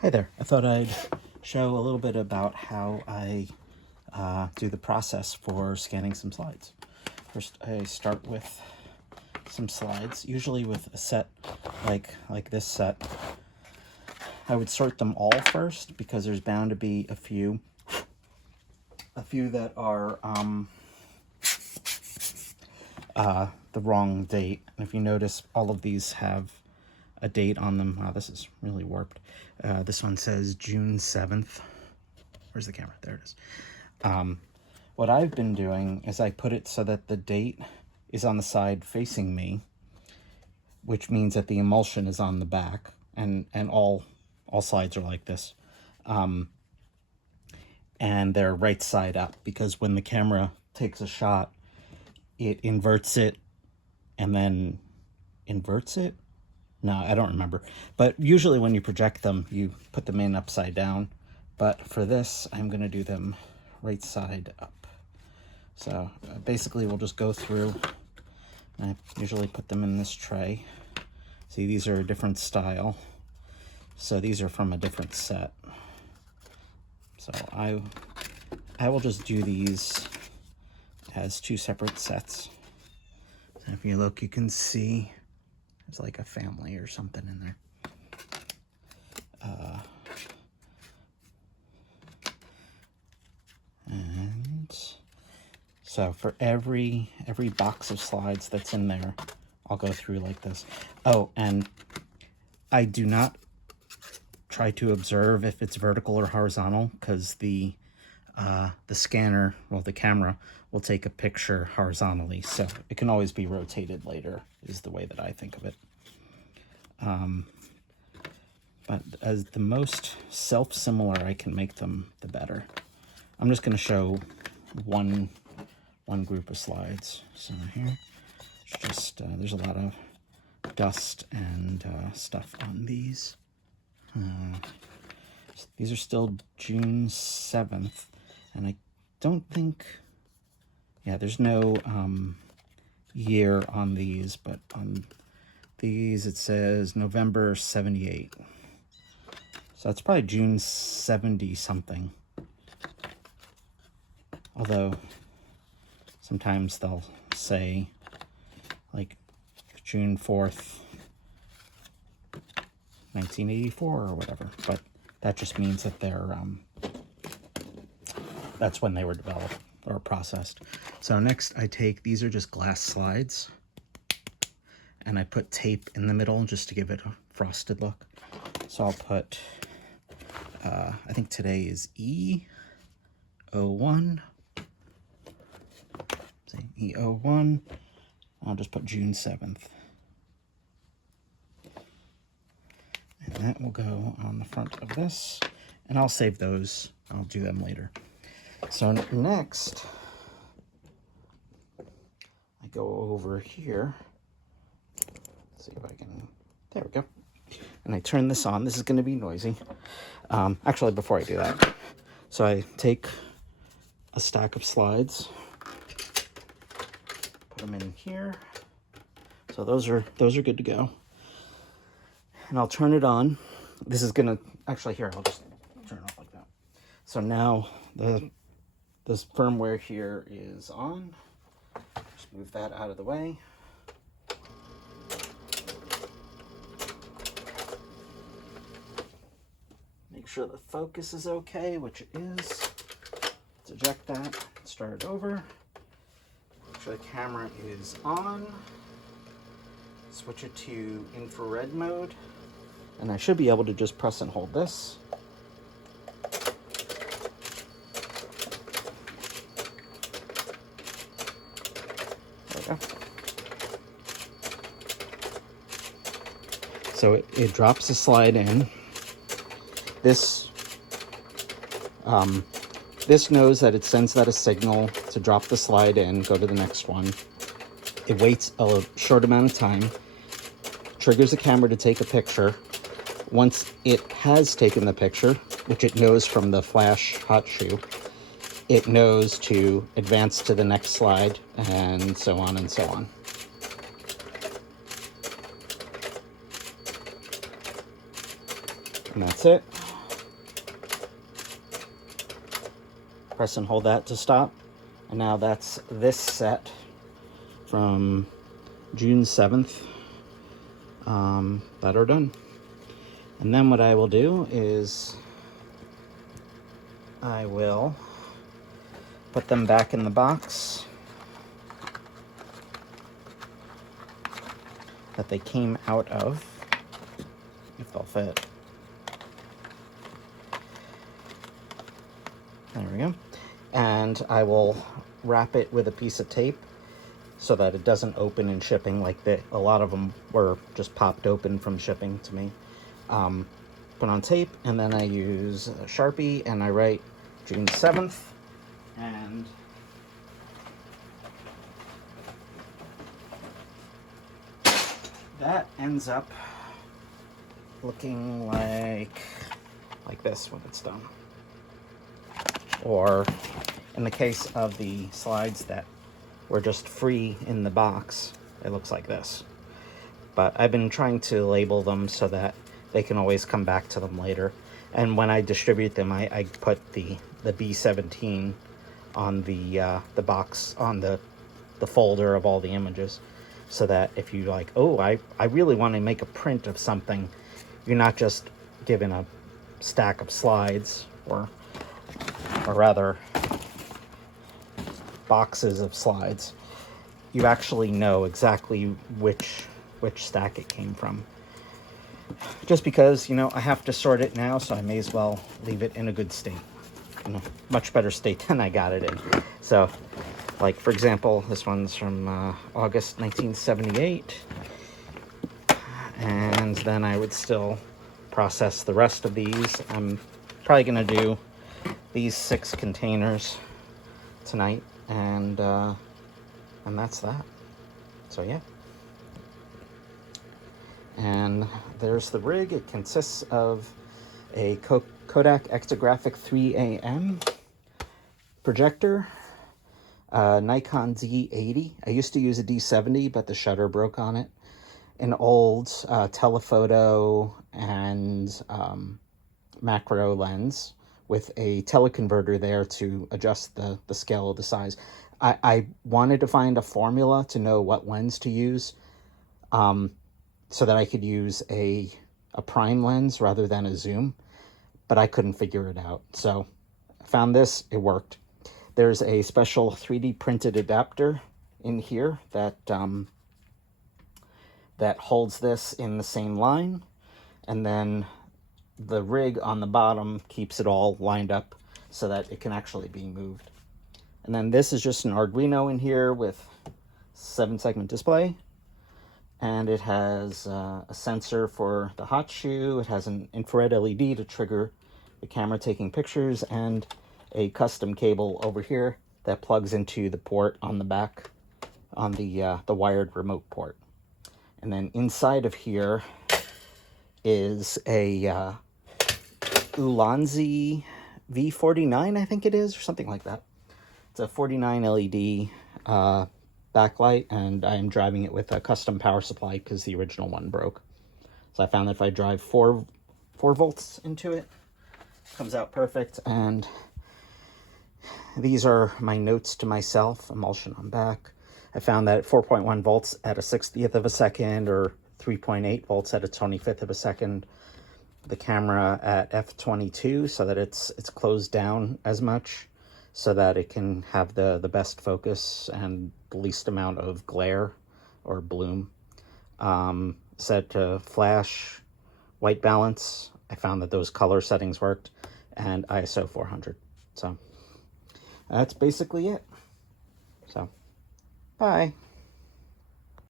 Hi there. I thought I'd show a little bit about how I do the process for scanning some slides. First, I start with some slides, usually with a set like this set. I would sort them all first because there's bound to be a few that are the wrong date. And if you notice, all of these have a date on them. Wow, this is really warped. This one says June 7th. Where's the camera? There it is. What I've been doing is I put it so that the date is on the side facing me, which means that the emulsion is on the back, and all slides are like this. And they're right side up, because when the camera takes a shot, it inverts it and then inverts it. No, I don't remember. But usually when you project them, you put them in upside down. But for this, I'm going to do them right side up. So basically we'll just go through. I usually put them in this tray. See, these are a different style. So these are from a different set. So I will just do these as two separate sets. So if you look, you can see there's like a family or something in there. And so for every box of slides that's in there, I'll go through like this. Oh, and I do not try to observe if it's vertical or horizontal, because the scanner, well, the camera will take a picture horizontally, so it can always be rotated later, is the way that I think of it. But as the most self-similar I can make them, the better. I'm just going to show one group of slides. So here, it's just there's a lot of dust and stuff on these. These are still June 7th, and I don't think, yeah, there's no year on these, but on these it says November 78. So it's probably June 70 something. Although sometimes they'll say like June 4th, 1984 or whatever, but that just means that they're that's when they were developed or processed. So next I take, these are just glass slides, and I put tape in the middle just to give it a frosted look. So I'll put I think today is E01. Say E01. I'll just put June 7th. And that will go on the front of this. And I'll save those. I'll do them later. So next, I go over here. Let's see if I can, there we go. And I turn this on. This is going to be noisy. Actually, before I do that, so I take a stack of slides, put them in here. So those are good to go. And I'll turn it on. This is gonna, actually here, I'll just turn it off like that. So now this firmware here is on. Just move that out of the way. Make sure the focus is okay, which it is. Let's eject that, start it over. Make sure the camera is on. Switch it to infrared mode. And I should be able to just press and hold this. There we go. So it drops the slide in. This knows that it sends that a signal to drop the slide in, go to the next one. It waits a short amount of time, triggers the camera to take a picture. Once it has taken the picture, which it knows from the flash hot shoe, it knows to advance to the next slide, and so on and so on. And that's it. Press and hold that to stop. And now that's this set from June 7th that are done. And then what I will do is I will put them back in the box that they came out of, if they'll fit. There we go. And I will wrap it with a piece of tape so that it doesn't open in shipping like that. A lot of them were just popped open from shipping to me. Put on tape, and then I use a Sharpie and I write June 7th, and that ends up looking like this when it's done. Or in the case of the slides that were just free in the box, it looks like this. But I've been trying to label them so that they can always come back to them later. And when I distribute them, I put the B17 on the box, on the folder of all the images, so that if you like, oh, I really want to make a print of something, you're not just given a stack of slides, or rather boxes of slides. You actually know exactly which stack it came from. Just because, you know, I have to sort it now, so I may as well leave it in a good state, in a much better state than I got it in. So, like, for example, this one's from August 1978, and then I would still process the rest of these. I'm probably gonna do these 6 containers tonight, and that's that. So yeah. And there's the rig. It consists of a Kodak Exographic 3AM projector, Nikon Z80. I used to use a D70, but the shutter broke on it. An old telephoto and macro lens with a teleconverter there to adjust the scale of the size. I wanted to find a formula to know what lens to use, so that I could use a prime lens rather than a zoom, but I couldn't figure it out. So I found this, it worked. There's a special 3D printed adapter in here that that holds this in the same line, and then the rig on the bottom keeps it all lined up so that it can actually be moved. And then this is just an Arduino in here with 7-segment display. And it has a sensor for the hot shoe. It has an infrared LED to trigger the camera taking pictures, and a custom cable over here that plugs into the port on the back, on the wired remote port. And then inside of here is a Ulanzi V49, I think it is, or something like that. It's a 49 LED backlight, and I am driving it with a custom power supply because the original one broke. So I found that if I drive 4 volts into it, it comes out perfect. And these are my notes to myself, emulsion on back. I found that 4.1 volts at a 60th of a second, or 3.8 volts at a 25th of a second, the camera at f22 so that it's closed down as much, so that it can have the best focus and the least amount of glare or bloom. Set to flash, white balance. I found that those color settings worked, and ISO 400. So that's basically it. So, bye.